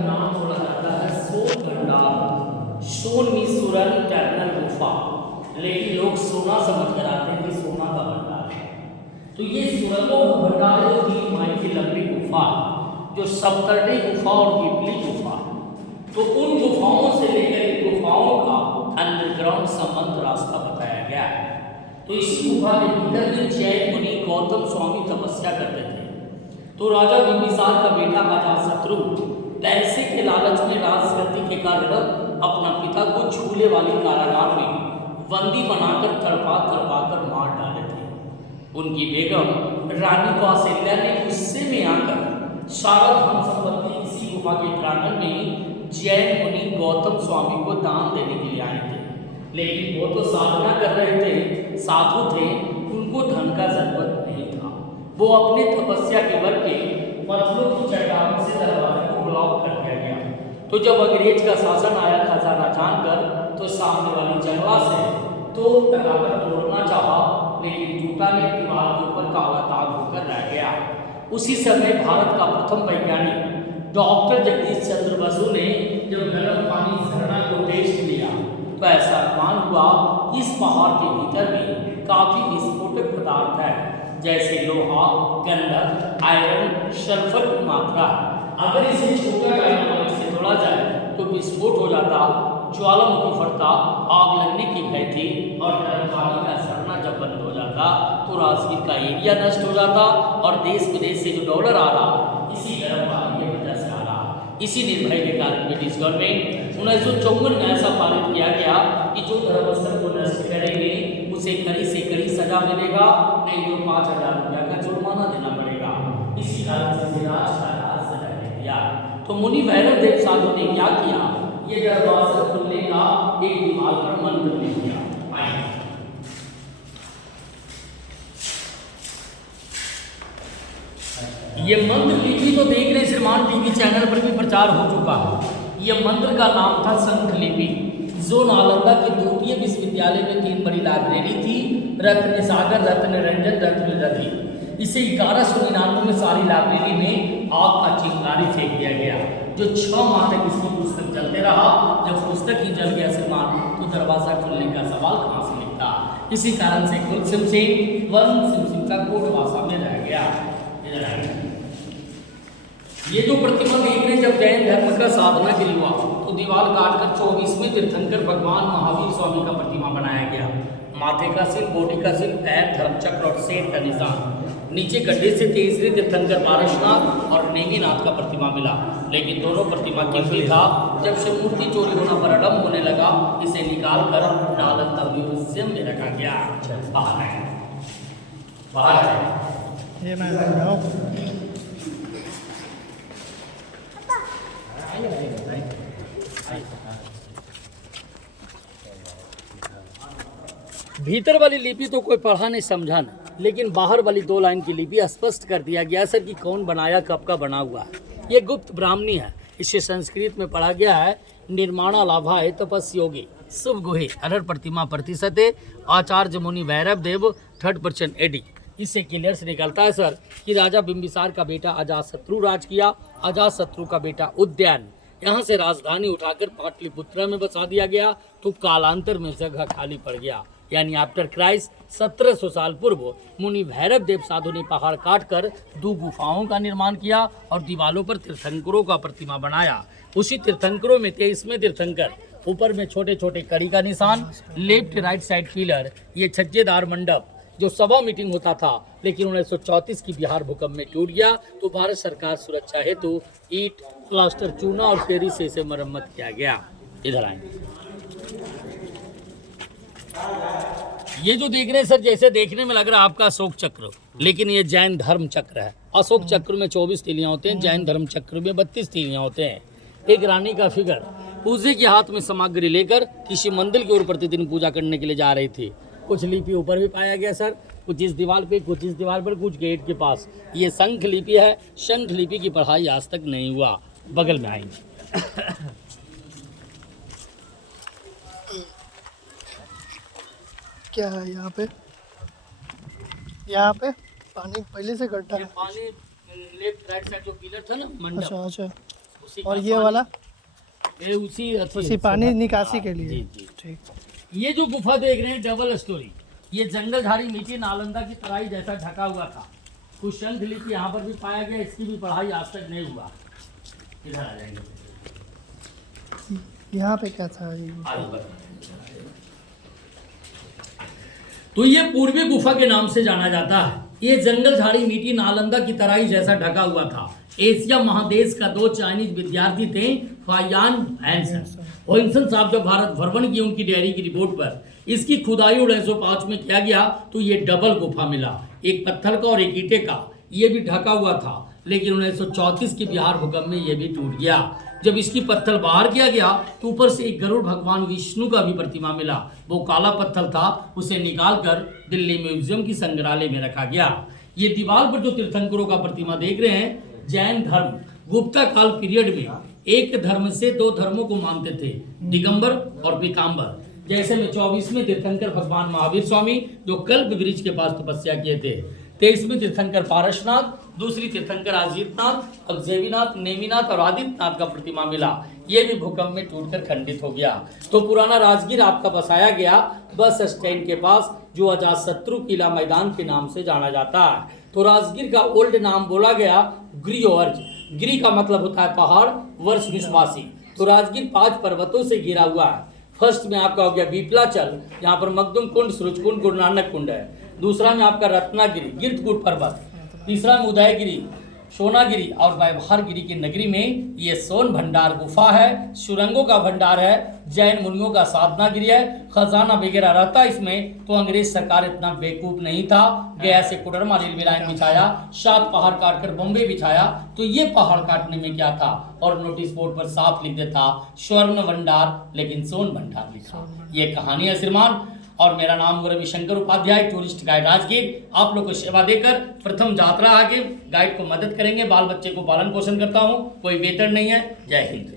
नाम जोड़ा जाता है सोन भंडार। सोन में सुरन टर्नल गुफा, लेकिन लोग सोना समझ कर आते हैं कि सोना का भंडार है। तो ये सुरंगों का भंडार है, 3 माइल की लंबी गुफा, जो सप्तर्षि गुफा और गिबली गुफा। तो उन गुफाओं से लेकर इन गुफाओं का अंडरग्राउंड संबंध रास्ता बताया गया है। तो इसी गुफा के भीतर में जैन मुनि गौतम स्वामी तपस्या करते थे। तो राजा बिंबिसार का बेटा अजातशत्रु पैसे के लालच में राजगद्दी के कारण अपना पिता को झूले वाली कारागार में बंदी बनाकर तड़पा तड़पा कर मार डाले थे। उनकी बेगम रानी कौशल्या ने गुस्से में आकर सारा धन संपत्ति इसी गुफा के प्रांगण में जैन मुनि गौतम स्वामी को दान देने के लिए आए थे। लेकिन वो तो साधना कर रहे थे, साधु थे, उनको धन का जरूरत नहीं था। वो अपने तपस्या के बल पे पत्थरों की चट्टानों से दरवाजे को ब्लॉक कर दिया गया। तो जब अंग्रेज का शासन आया खजाना जानकर, तो सामने वाली जंगला से तो लगाकर तोड़ना चाहा, लेकिन टूटा ने दीवार के ऊपर काला दाग होकर रह गया। उसी समय भारत का प्रथम वैज्ञानिक डॉक्टर जगदीश चंद्र बसु ने जब गर्म पानी झरना को टेस्ट लिया, तो ऐसा अनुमान हुआ कि इस पहाड़ के भीतर में काफी विस्फोटक पदार्थ है, जैसे लोहा, गंधक, आयरन, सल्फर की मात्रा। अगर इसे छोटा डायनामाइट से तोड़ा जाए तो विस्फोट हो जाता, ज्वालामुखी फटता, आग लगने की भय थी, और गर्म पानी का झरना जब बंद हो जाता तो राजगीर का एरिया नष्ट हो जाता, और देश विदेश से जो डॉलर आ रहा इसी गर्म पानी की वजह से आ रहा। इसी निर्भय के कारण ब्रिटिश गवर्नमेंट 1954 में ऐसा पारित किया गया कि जो धर्मस्थल को नष्ट करेंगे उसे कड़ी से कड़ी सजा मिलेगा, नहीं तो 5000 रुपया का जुर्माना देना पड़ेगा। इसी कारण से राज का राज सजा दिया। तो मुनि भैरव देव साधु ने क्या किया, ये दरवाजा खुलने का एक दीवार पर मंत्र लिख दिया। ये मंत्र लिपि तो देख रहे श्रीमान टीवी चैनल पर भी प्रचार हो चुका है। ये मंत्र का नाम था संख लिपि, जो नालंदा के द्वितीय विश्वविद्यालय में 3 बड़ी लाइब्रेरी थी, रत्न सागर, रत्न रंजन, रत्न रधि। इसे 1199 में सारी लाइब्रेरी में आग का चिंगारी फेंक दिया गया, जो 6 माह तक इसकी पुस्तक चलते रहा। जब पुस्तक ही जल गया श्रीमान, तो दरवाजा खुलने का सवाल कहाँ से निकला। इसी कारण से कुल सिमसिम वन सिमसिम का कोटवासा में रह गया। ये जो प्रतिमा देख रहे, जब जैन धर्म का साधना के लिए हुआ तो दीवार काटकर 24वें तीर्थंकर भगवान महावीर स्वामी का प्रतिमा बनाया गया। माथे का सिर, बॉडी का सिर, पैर, धर्मचक्र और शेर का निशान। नीचे गड्ढे से 23वें तीर्थंकर पारसनाथ और नेमिनाथ का प्रतिमा मिला, लेकिन दोनों प्रतिमा कीमती था। जब से मूर्ति चोरी होना प्रारंभ होने लगा, इसे निकाल कर नालंदा म्यूजियम में रखा गया। बाहर ये मैं जाऊँ भीतर वाली लिपि तो कोई पढ़ा नहीं समझा ना, लेकिन बाहर वाली 2 लाइन की लिपि स्पष्ट कर दिया गया सर कि कौन बनाया, कब का बना हुआ है। ये गुप्त ब्राह्मणी है। इसे संस्कृत में पढ़ा गया है, निर्माणा लाभाय तपस्योगी शुभ गुहे अरहर प्रतिमा प्रतिशते आचार्य मुनि भैरव देव 3rd% एडी। इससे क्लियर से निकलता है सर कि राजा बिंबिसार का बेटा अजातशत्रु राज किया। अजातशत्रु का बेटा उद्यान यहाँ से राजधानी उठाकर पाटलिपुत्र में बसा दिया गया, तो कालांतर में जगह खाली पड़ गया। यानी आफ्टर क्राइस्ट 1700 साल पूर्व मुनि भैरव देव साधु ने पहाड़ काटकर 2 गुफाओं का निर्माण किया और दीवालों पर तीर्थंकरों का प्रतिमा बनाया। उसी तीर्थंकरों में 23वें तीर्थंकर, ऊपर में छोटे छोटे कड़ी का निशान, लेफ्ट राइट साइड पिलर, ये छज्जेदार मंडप जो सभा मीटिंग होता था, लेकिन 1934 की बिहार भूकंप में टूट गया, तो भारत सरकार सुरक्षा हेतु ईंट, प्लास्टर, चूना और पेरी से इसे मरम्मत किया गया। इधर आएंगे। ये जो देख रहे हैं सर, जैसे देखने में लग रहा है आपका अशोक चक्र, लेकिन ये जैन धर्म चक्र है। अशोक चक्र में 24 तीलियां होते हैं, जैन धर्म चक्र में 32 तीलियां होते हैं। एक रानी का फिगर पूजे के हाथ में सामग्री लेकर किसी मंदिर की ओर प्रतिदिन पूजा करने के लिए जा रही थी। कुछ लिपि ऊपर भी पाया गया सर, कुछ इस दीवार पे, कुछ इस दीवार पर, कुछ गेट के पास। ये शंख लिपि है। शंख लिपि की पढ़ाई आज तक नहीं हुआ। बगल में आएंगे। क्या है यहाँ पे? यहाँ पे पानी पहले से गड्ढा है। पानी लेफ्ट राइट साइड जो पिलर था ना मंडप, अच्छा अच्छा। उसी और का ये वाला ये उसी पानी निकासी के लिए। जी जी। ठीक। ये जो गुफा देख रहे हैं डबल स्टोरी, ये जंगल झाड़ी मिट्टी नालंदा की तराई जैसा ढका हुआ था। कुछ शंखलिपि यहाँ पर भी पाया गया, इसकी भी पढ़ाई आज तक नहीं हुआ। इधर आ जाएंगे। यहाँ पे क्या था ये? आगे बढ़। तो ये पूर्वी गुफा के नाम से जाना जाता है। ये जंगल झाड़ी मिट्टी नालंदा की तराई जैसा ढका हुआ था। एशिया महादेश का 2 चाइनीज विद्यार्थी थे, फायान होइनसन साहब जब भारत भ्रमण की उनकी डायरी की रिपोर्ट पर इसकी खुदाई 1905 में किया गया तो ये डबल गुफा मिला, एक पत्थर का और एक ईंटे का। ये भी ढका हुआ था, लेकिन 1934 के बिहार भूकंप में ये भी टूट गया। जब इसकी पत्थर बाहर किया गया तो ऊपर से एक गरुड़ भगवान विष्णु का भी प्रतिमा मिला। वो काला पत्थर था, उसे निकालकर दिल्ली म्यूजियम की संग्रहालय में रखा गया। ये दीवार पर जो तीर्थंकरों का प्रतिमा देख रहे हैं, जैन धर्म गुप्ता काल पीरियड में एक धर्म से 2 धर्मों को मानते थे, दिगंबर और पीताम्बर। जैसे में 24वें तीर्थंकर भगवान महावीर स्वामी जो कल्प वृक्ष के पास तपस्या किए थे। 23वें तीर्थंकर पारसनाथ, दूसरी तीर्थंकर अजीतनाथ, अगजेवीनाथ, नेमिनाथ और आदित्यनाथ का प्रतिमा मिला। ये भी भूकंप में टूटकर खंडित हो गया। तो पुराना राजगीर आपका बसाया गया बस स्टैंड के पास, जो अजातशत्रु किला मैदान के नाम से जाना जाता है। तो राजगीर का ओल्ड नाम बोला गया गिरिवर्ज। गिरी का मतलब होता है पहाड़, वर्ष विश्वासी। तो राजगीर 5 पर्वतों से घिरा हुआ है। फर्स्ट में आपका हो गया बीपलाचल, यहाँ पर मखदुम कुंड, सूरज कुंड, गुरु नानक कुंड है। दूसरा में आपका रत्नागिरी, गिरधकूट पर्वत। तीसरा में उदयगिरी, सोनागिरी और व्यवहारगिरी की नगरी में ये सोन भंडार गुफा है, सुरंगों का भंडार है, जैन मुनियों का साधनागिरी है, खजाना वगैरह रहता इसमें। तो अंग्रेज सरकार इतना बेवकूफ नहीं था, गया से कोडरमा रेलवे लाइन बिछाया, 7 पहाड़ काटकर बॉम्बे बिछाया। तो ये पहाड़ काटने में क्या था, और नोटिस बोर्ड पर साफ लिख देता स्वर्ण भंडार, लेकिन सोन भंडार लिखा। ये कहानी है श्रीमान। और मेरा नाम गुरु रविशंकर उपाध्याय, टूरिस्ट गाइड राजगीर। आप लोग को सेवा देकर प्रथम यात्रा आगे गाइड को मदद करेंगे, बाल बच्चे को पालन पोषण करता हूँ, कोई वेतन नहीं है। जय हिंद।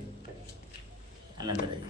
आनंद रहिए।